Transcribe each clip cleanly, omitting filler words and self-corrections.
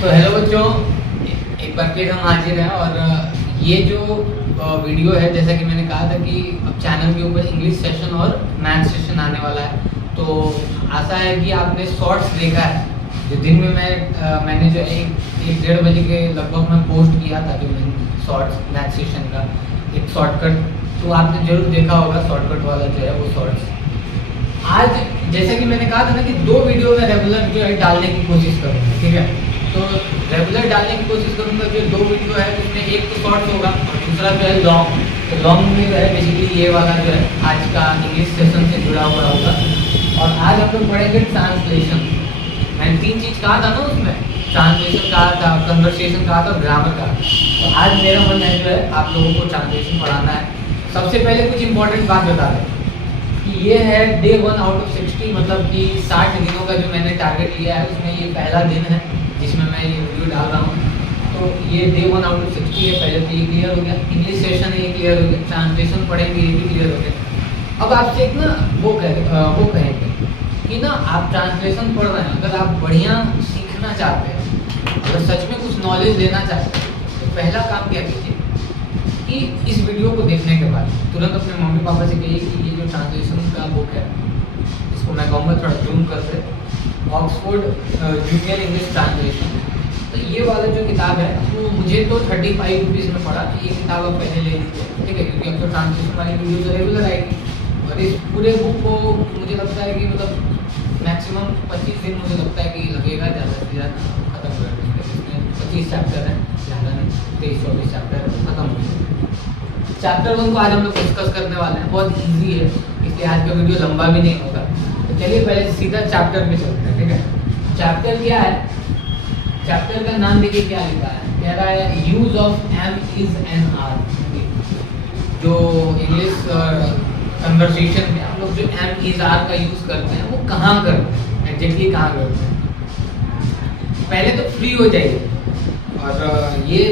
तो हेलो बच्चों, एक बार फिर हम हाजिर हैं। और ये जो वीडियो है, जैसा कि मैंने कहा था कि अब चैनल के ऊपर इंग्लिश सेशन और मैथ सेशन आने वाला है। तो आशा है कि आपने शॉर्ट्स देखा है जो दिन में मैंने जो एक 1:30 बजे के लगभग में पोस्ट किया था, जो मैंने शॉर्ट्स मैथ सेशन का एक शॉर्टकट, तो आपने जरूर देखा होगा शॉर्टकट वाला जो है वो शॉर्ट्स। आज जैसा कि मैंने कहा था ना कि 2 वीडियो में रेगुलर जो है डालने की कोशिश करूँगा, ठीक है। तो रेगुलर डालने की कोशिश करूँगा। जो 2 वीडियो है उसमें एक तो शॉर्ट्स होगा और दूसरा जो है लॉन्ग। तो लॉन्ग में जो है बेसिकली ये वाला जो है आज का इंग्लिश सेशन से जुड़ा हुआ होगा। और आज हम लोग पढ़ेंगे ट्रांसलेशन। मैंने 3 चीज़ कहा था ना उसमें, ट्रांसलेशन कहा था, कन्वर्सेशन कहा था और ग्रामर कहा। तो आज मेरा मन है जो है आप लोगों को ट्रांसलेशन पढ़ाना है। सबसे पहले कुछ इंपॉर्टेंट बात बता दें कि ये है डे 1 आउट ऑफ 60, मतलब कि 60 दिनों का जो मैंने टारगेट लिया है उसमें ये पहला दिन है जिसमें मैं ये वीडियो डाल रहा हूँ। तो ये डे 1 आउट ऑफ 60 है। पहले तो ये क्लियर हो गया, इंग्लिश सेशन है ये क्लियर हो गया, ट्रांसलेशन पढ़ेंगे ये भी क्लियर हो गया। अब आपसे एक ना वो कहेंगे कि ना आप ट्रांसलेशन पढ़ रहे हैं, अगर आप बढ़िया सीखना चाहते हैं, अगर सच में कुछ नॉलेज लेना चाहते हैं, तो पहला काम क्या कीजिए कि इस वीडियो को देखने के बाद तुरंत अपने मम्मी पापा से कहिए कि ये जो ट्रांसलेशन का बुक है, इसको मैं कहूँगा थोड़ा जूम करते, ऑक्सफोर्ड जूनियर इंग्लिश ट्रांसलेशन। तो ये वाला जो किताब है वो मुझे तो 35 रुपीज़ में पड़ा। तो ये किताब आप पहले ले लीजिए, ठीक है, क्योंकि अब तो ट्रांसलेशन वाली वीडियो तो रेगुलर आएगी। और इस पूरे बुक को मुझे लगता है कि मतलब मैक्सिमम 25 दिन मुझे लगता है कि लगेगा ज़्यादा से ज़्यादा खत्म कर देंगे। इसमें 25 चैप्टर हैं, ज़्यादा नहीं, 23-24 चैप्टर खत्म हो जाएंगे। चैप्टर 1 को आज हम लोग डिस्कस करने वाले हैं, बहुत इजी है, इसलिए आज का वीडियो लंबा भी नहीं होगा। तो चलिए पहले सीधा चैप्टर में चलते हैं, ठीक है। चैप्टर क्या है? चैप्टर का नाम देखिए क्या लिखा है, कह रहा है use of am is and are. जो इंग्लिश कन्वर्सेशन में हम लोग जो एम इज आर का यूज करते हैं वो कहाँ करते हैं, एग्जैक्टली कहाँ करते हैं। पहले तो फ्री हो जाइए और ये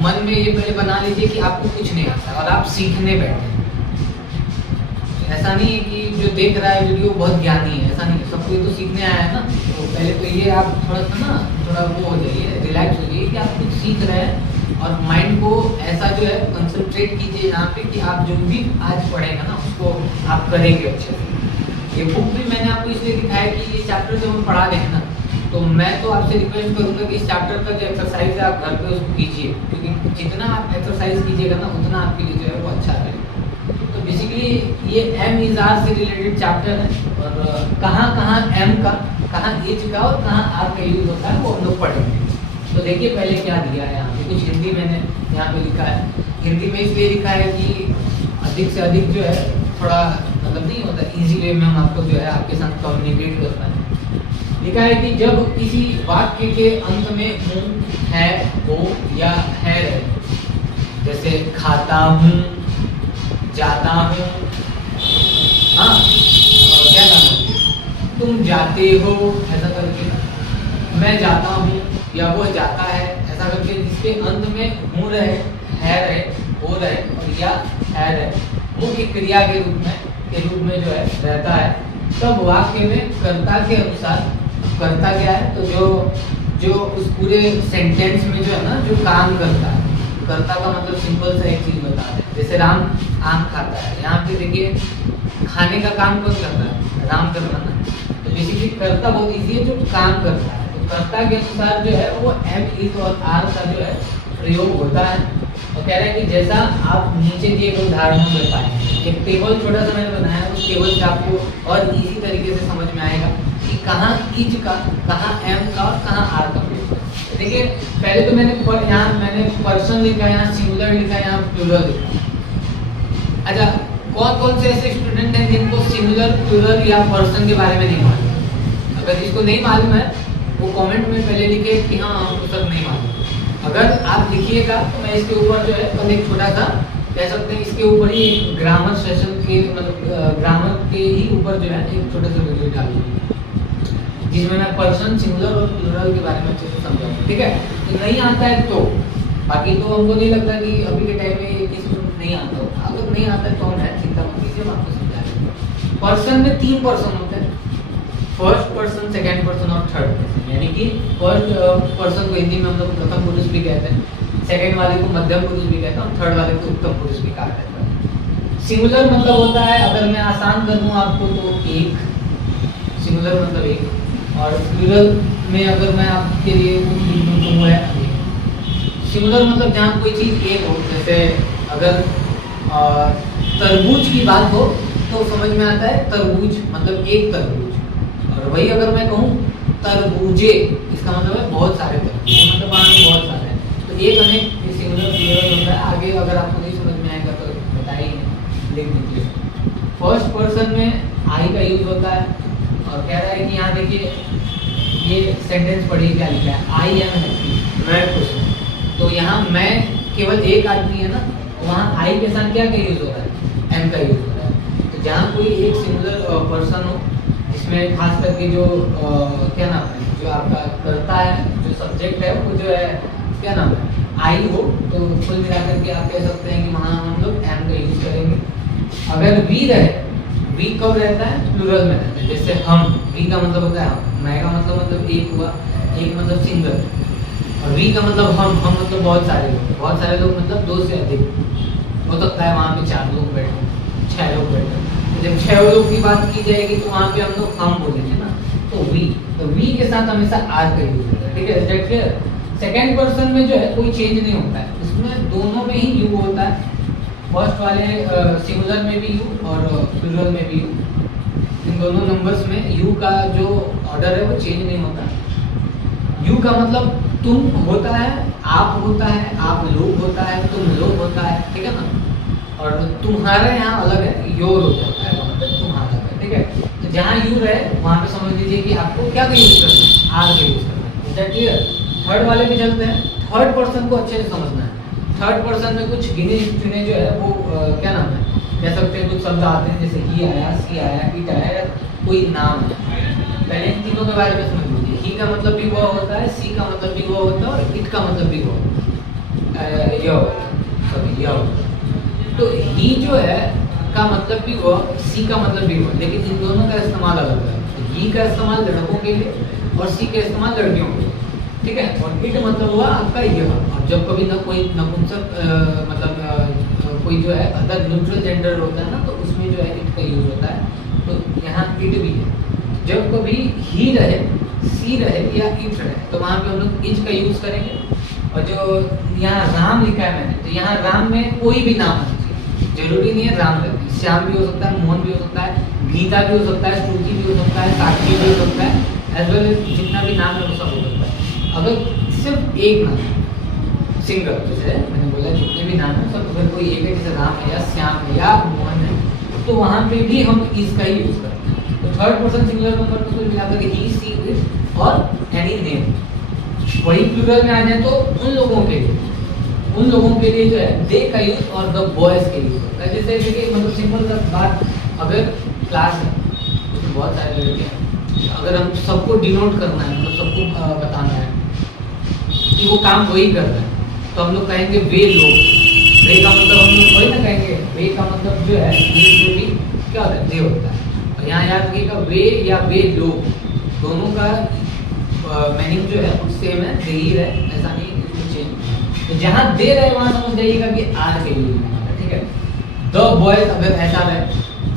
मन में ये पहले बना लीजिए कि आपको कुछ नहीं आता और आप सीखने बैठे। ऐसा नहीं है कि जो देख रहा है वीडियो बहुत ज्ञानी है, ऐसा नहीं, सबको ये तो सीखने आया है ना। तो पहले तो ये आप थोड़ा वो हो जाइए, रिलैक्स हो जाइए कि आप कुछ सीख रहे हैं और माइंड को ऐसा जो है कंसंट्रेट कीजिए यहाँ पे कि आप जो भी आज पढ़ेंगे ना उसको आप करेंगे अच्छे से। ये बुक भी मैंने आपको इसलिए दिखाया कि ये चैप्टर जब हम पढ़ा देंगे ना, तो मैं तो आपसे रिक्वेस्ट करूंगा कि इस चैप्टर का जो एक्सरसाइज है आप घर पे उसको कीजिए, क्योंकि जितना आप एक्सरसाइज कीजिएगा ना उतना आपके लिए जो है वो अच्छा रहेगा। तो बेसिकली ये एम इज आर से रिलेटेड चैप्टर है और कहाँ एम का, कहाँ इज का और कहाँ आर का यूज होता है वो हम लोग पढ़ेंगे। तो देखिए पहले क्या दिया है यहाँ पे, कुछ हिंदी मैंने यहाँ पे लिखा है। हिंदी में इसलिए लिखा है कि अधिक से अधिक जो है थोड़ा मतलब नहीं होता, ईजी वे में हम आपको जो है आपके साथ कम्युनिकेट कर पाए। लिखा है कि जब किसी वाक्य के अंत में हूँ, है, हो या है रहे, जैसे खाता हूँ, जाता हूँ, हाँ क्या नाम है, तुम जाते हो, ऐसा करके, मैं जाता हूँ या वो जाता है, ऐसा करके जिसके अंत में हूँ रहे, है रहे, हो रहे और या है रहे मुख्य क्रिया के रूप में जो है रहता है, तब वाक्य में कर्ता के अनुसार करता क्या है, तो जो उस पूरे सेंटेंस में जो है ना जो काम करता है, कर्ता का मतलब सिंपल सा एक चीज बता रहे हैं। जैसे राम आम खाता है, यहाँ पे देखिए खाने का काम कौन करता है, राम करता है ना। तो बेसिकली कर्ता बहुत इजी है, जो काम करता है। तो कर्ता के अनुसार जो है वो एम इज और आर का जो है प्रयोग होता है। और कह रहे हैं कि जैसा आप नीचे दिए गए उदाहरणों में पाए, एक टेबल छोटा सा मैंने बनाया, उस टेबल से आपको और इजी तरीके से समझ में आएगा कि कहाँ इज का, कहाँ एम का और कहाँ आर का प्रयोग है। देखिए पहले तो मैंने पर्सन लिखा, यहाँ सिंगुलर लिखा, यहाँ प्लूरल लिखा। अच्छा, कौन से ऐसे स्टूडेंट हैं जिनको सिंगुलर, प्लूरल या पर्सन के बारे में नहीं मालूम? अगर जिसको नहीं मालूम है वो कमेंट में पहले लिखे कि हाँ हमको सब नहीं मालूम। अगर आप लिखिएगा तो मैं इसके ऊपर जो है कल एक छोटा सा कह सकते हैं, इसके ऊपर ही एक ग्रामर सेशन के मतलब ग्रामर के ही ऊपर जो है एक छोटा सा वीडियो डाल दूँगा जिसमें मैं पर्सन, सिंगुलर और प्लूरल के बारे में अच्छे से समझाऊंगा, ठीक है। तो नहीं आता है तो बाकी तो हमको नहीं लगता कि अभी के टाइम में किसी को नहीं आता हो। अगर नहीं आता है तो हम चिंता मत कीजिए, हम आपको समझा देंगे। पर्सन में 3 पर्सन होते हैं, फर्स्ट पर्सन, सेकंड पर्सन और थर्ड पर्सन। यानी कि फर्स्ट पर्सन को हिंदी में हम लोग प्रथम पुरुष भी कहते हैं, सेकंड वाले को मध्यम पुरुष भी कहते हैं और थर्ड वाले को उत्तम पुरुष भी कहा जाता है। सिंगुलर मतलब होता है, अगर मैं आसान कर दूं आपको तो एक, सिंगुलर मतलब एक, और प्लूरल में अगर मैं आपके लिए कुछ लिख दूं तो वो है अनेक। सिंगुलर मतलब जहाँ कोई चीज़ एक हो, जैसे अगर तरबूज की बात हो तो समझ में आता है तरबूज मतलब एक तरबूज, और वही अगर मैं कहूँ तरबूजे, इसका मतलब है बहुत सारे तरबूज, मतलब वहाँ पे बहुत सारे हैं। तो एक अनेक सिंगुलर प्लूरल होता है। आगे अगर आपको नहीं समझ में आएगा तो बताइए, लिख दीजिए। फर्स्ट पर्सन में आई का यूज होता है, और कह रहा है कि यहाँ देखिए ये सेंटेंस पढ़िए क्या लिखा है, आई एम हैप्पी, मैं खुश हूँ। तो यहाँ मैं केवल एक आदमी है ना, वहाँ आई के साथ क्या का यूज हो रहा है, एम का यूज हो रहा है। तो जहाँ कोई एक सिंगुलर पर्सन हो जिसमें खास करके जो क्या नाम है, जो आपका करता है, जो सब्जेक्ट है वो जो है क्या नाम है, आई हो, तो कुल मिलाकर के आप कह सकते हैं कि वहाँ हम लोग एम का यूज करेंगे। अगर वी रहे, वी कब रहता है, प्लूरल में रहता है। जैसे हम, वी का मतलब होता है हम, मैं का मतलब एक हुआ, एक मतलब सिंगल, और वी का मतलब हम मतलब बहुत सारे लोग, बहुत सारे लोग मतलब दो से अधिक हो सकता है। वहाँ पे 4 लोग बैठे, 6 लोग बैठे, तो जब 6 लोग की बात की जाएगी तो वहाँ पे हम लोग हम बोलेंगे ना, तो वी के साथ हमेशा आर का यूज होता है, ठीक है, दैट क्लियर। सेकेंड पर्सन में जो है कोई चेंज नहीं होता है, उसमें दोनों में ही यू होता है, फर्स्ट वाले सिंगुलर में भी यू और प्लूरल में भी यू। इन दोनों नंबर्स में यू का जो ऑर्डर है वो चेंज नहीं होता। यू का मतलब तुम होता है, आप होता है, आप लोग होता है, तुम लोग होता है, ठीक है ना। और तुम्हारे यहाँ अलग है, योर हो जाता है, वहाँ पे तुम्हारा है, ठीक है। तो जहाँ यू रहे वहाँ पे समझ लीजिए कि आपको क्या का यूज करना है, आर का यूज करना है, इज दैट क्लियर। थर्ड वाले पे चलते हैं। थर्ड पर्सन को अच्छे से समझना है। थर्ड पर्सन में कुछ गिने चुने जो है वो क्या नाम है, कह सकते हैं कुछ शब्द आते हैं, जैसे ही आया, सी आया, इट आया, या कोई नाम है। पहले इन तीनों के बारे में समझ लीजिए। ही का मतलब भी वह होता है, सी का मतलब भी वह होता है, और इट का मतलब भी वह होता है, यह। तो ही जो है का मतलब भी वह, सी का मतलब भी वह, लेकिन इन दोनों का इस्तेमाल अलग है। तो ही का इस्तेमाल लड़कों के लिए और सी का इस्तेमाल लड़कियों के लिए, ठीक है। और इट मतलब हुआ आपका यह। और जब कभी ना कोई नपुंसक मतलब कोई जो है अदर न्यूट्रल जेंडर होता है ना, तो उसमें जो है इट का यूज होता है। तो यहाँ इट भी है। जब कभी ही रहे, सी रहे या इट रहे, तो वहाँ पे हम लोग इज का यूज करेंगे। और जो यहाँ राम लिखा है मैंने, तो यहाँ राम में कोई भी नाम है, जरूरी नहीं है राम रहे, श्याम भी हो सकता है, मोहन भी हो सकता है, गीता भी हो सकता है, श्रुति भी हो सकता है, साक्षी भी हो सकता है, एज वेल एज जितना भी नाम है वो सब हो सकता है। अगर सिर्फ एक नाम सिंगल, जैसे मैंने बोला जितने भी नाम है सब, अगर कोई एक है जैसे राम है या श्याम है या मोहन है, तो वहाँ पे भी हम इस का ही यूज करते हैं। तो थर्ड पर्सन सिंगुलर नंबर को कुल मिलाकर ही, सी, इट और एनी नेम। वही प्लूरल में आ जाए तो उन लोगों के लिए जो है दे का यूज और द बॉयज के यूज होता है। जैसे देखिए मतलब सिंपल सा बात, अगर क्लास है उसमें बहुत सारे लड़के हैं, अगर हम सबको डिनोट करना है, मतलब सबको बताना है कि वो काम वही कर रहा है, तो हम लोग कहेंगे वे लोग। वे का मतलब हम लोग वही ना कहेंगे, वे का मतलब जो है ये भी क्या होता है, दे होता है। और यहाँ याद रखिएगा वे या वे लोग दोनों का मीनिंग जो है वो सेम है, दे ही रहे, ऐसा नहीं कुछ चेंज। तो जहाँ दे रहे वहाँ समझ जाइएगा कि आर के यूज है, ठीक है। द बॉयज अगर ऐसा रहे,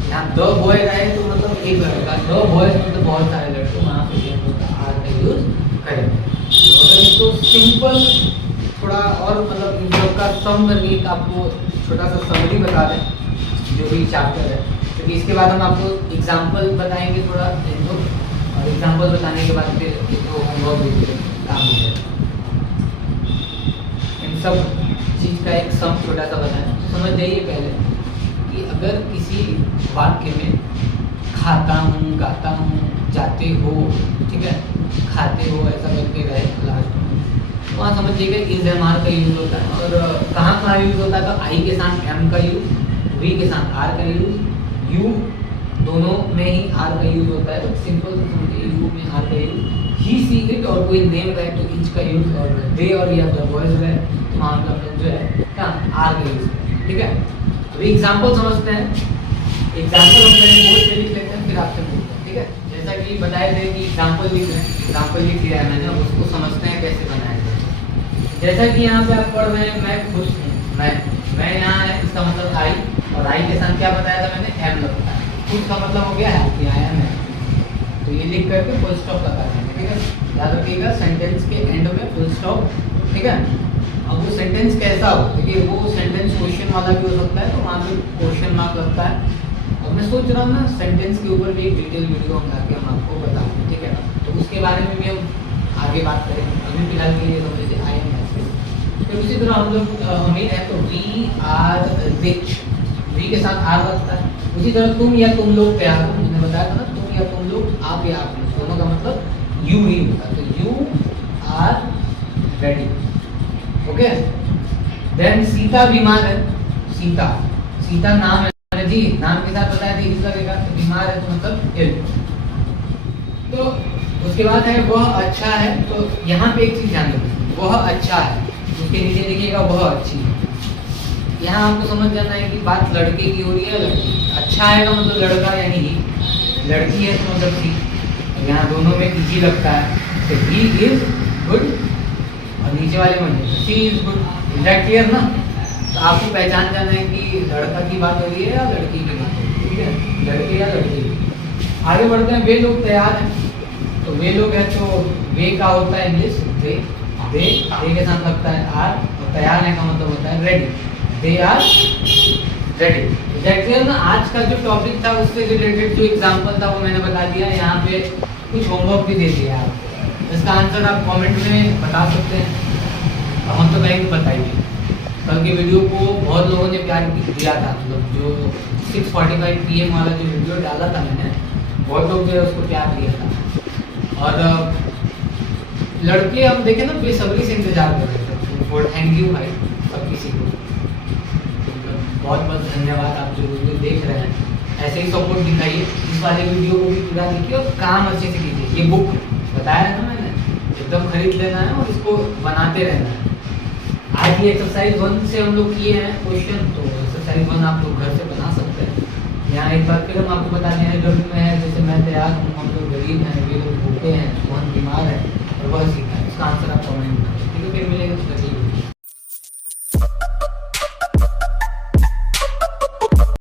यहाँ द बॉय रहे तो मतलब एक लड़का, द बॉयज मतलब बहुत सारे लड़के, वहाँ पे आर का यूज करेंगे। तो अगर इसको सिंपल थोड़ा और मतलब इन सब का सम करके आपको छोटा सा समरी बता दें जो भी चैप्टर है, क्योंकि इसके बाद हम आपको एग्जाम्पल बताएंगे थोड़ा इनको, और एग्जाम्पल बताने के बाद फिर इसको होमवर्क भी काम हो जाएगा। इन सब चीज़ का एक सम छोटा सा बताएं, समझ जाइए पहले कि अगर किसी वाक्य में खाता हूँ, गाता हूँ, जाते हो, ठीक है, खाते हो, ऐसा करके रहे लास्ट में, वहाँ समझिएगा इज एम आर का यूज होता है। और कहाँ यूज होता है, तो आई के साथ एम का यूज, वी के साथ आर का यूज, यू दोनों में ही आर का यूज होता है। तो सिंपल समझिए यू में आर का यूज, ही, सी, इट, और कोई नेम रहे तो इज का यूज, और दे और या द बॉयज रहे तो वहाँ का जो है क्या आर का यूज, ठीक है। अभी एग्जाम्पल समझते हैं। एग्जाम्पल हम पहले बोर्ड पे लिख लेते हैं, फिर आपसे पूछते हैं, ठीक है। जैसा कि कि बताए थे कि एग्जाम्पल लिख दिया है मैंने, उसको समझते हैं कैसे बनाया जाए। जैसा कि यहाँ पे आप पढ़ रहे हैं, मैं खुश हूँ, मैं यहाँ है, इसका मतलब आई, और आई के साथ क्या बताया था मैंने, एम लगता है। खुश का मतलब हो गया हैप्पी, आई एम हैप्पी। तो ये लिख करके फुल स्टॉप लगा देंगे, ठीक है। याद रखिएगा सेंटेंस के एंड में फुल स्टॉप, ठीक है। अब वो सेंटेंस कैसा हो, देखिए वो सेंटेंस क्वेश्चन वाला भी हो सकता है, तो वहाँ पे क्वेश्चन मार्क लगता है। और मैं सोच रहा हूँ ना सेंटेंस के ऊपर भी एक डिटेल वीडियो बना के हम आपको बताएंगे, ठीक है। तो उसके बारे में भी हम आगे बात करेंगे, अभी फिलहाल के लिए समझिए आई एम हैप्पी। फिर उसी तरह हम लोग अमीर है तो वी आर रिच, वी के साथ आर लगता है। उसी तरह तुम या तुम लोग तैयार हो, मैंने बताया था ना, तुम या तुम लोग, आप या आप लोग, दोनों का मतलब यू ही होता है। तो you are ready, okay. Then Sita बीमार है, सीता नाम है जी, नाम के साथ बताया था इस लगेगा, तो बीमार है तो मतलब इल। तो उसके बाद है वह अच्छा है, तो यहाँ पे एक चीज ध्यान रखिए, वह अच्छा है, उसके नीचे देखिएगा वह अच्छी है। यहाँ आपको समझ जाना है कि बात लड़के की हो रही है, लड़की। अच्छा है का मतलब लड़का यानी ही, लड़की है तो मतलब सी। यहाँ दोनों में इजी लगता है, तो ही इज गुड, और नीचे वाले में C is good. Is that clear ना? तो आपको पहचान जाना है कि लड़का की बात हो रही है या लड़की की बात हो रही है, ठीक है, लड़के या लड़की। आगे बढ़ते हैं, वे लोग तैयार हैं, तो वे लोग हैं तो वे का होता है इंग्लिश वे के साथ लगता है आर, और तैयार है का मतलब होता है रेडी, दे आर रेडी। देखिए ना, आज का जो टॉपिक था उससे रिलेटेड जो एग्जांपल था वो मैंने बता दिया। यहाँ पे कुछ होमवर्क भी दे दिया है आपको, इसका आंसर आप कमेंट में बता सकते हैं, और हम तो कहेंगे बताइए। कल के वीडियो को बहुत लोगों ने प्यार दिया था, मतलब जो 6:45 PM वाला जो वीडियो डाला था मैंने, बहुत लोग जो है उसको प्यार दिया था। और लड़के हम देखें ना बेसब्री से इंतजार कर रहे थे, तो थैंक यू भाई सब किसी को, बहुत बहुत धन्यवाद। आप जो वीडियो देख रहे हैं ऐसे ही सपोर्ट दिखाइए, इस वाले वीडियो को भी पूरा देखिए और काम अच्छे से कीजिए। ये बुक बताया है ना मैंने, एकदम खरीद लेना है और इसको बनाते रहना है। आज ये एक्सरसाइज 1 से हम लोग किए हैं क्वेश्चन, तो एक्सरसाइज 1 आप लोग घर से बना सकते हैं। यहाँ एक बार फिर हम आपको बता दें, गर्मी में है, जैसे मैं तैयार हूँ, हम लोग गरीब हैं, वे लोग भूखे हैं, सुमन बीमार है और वह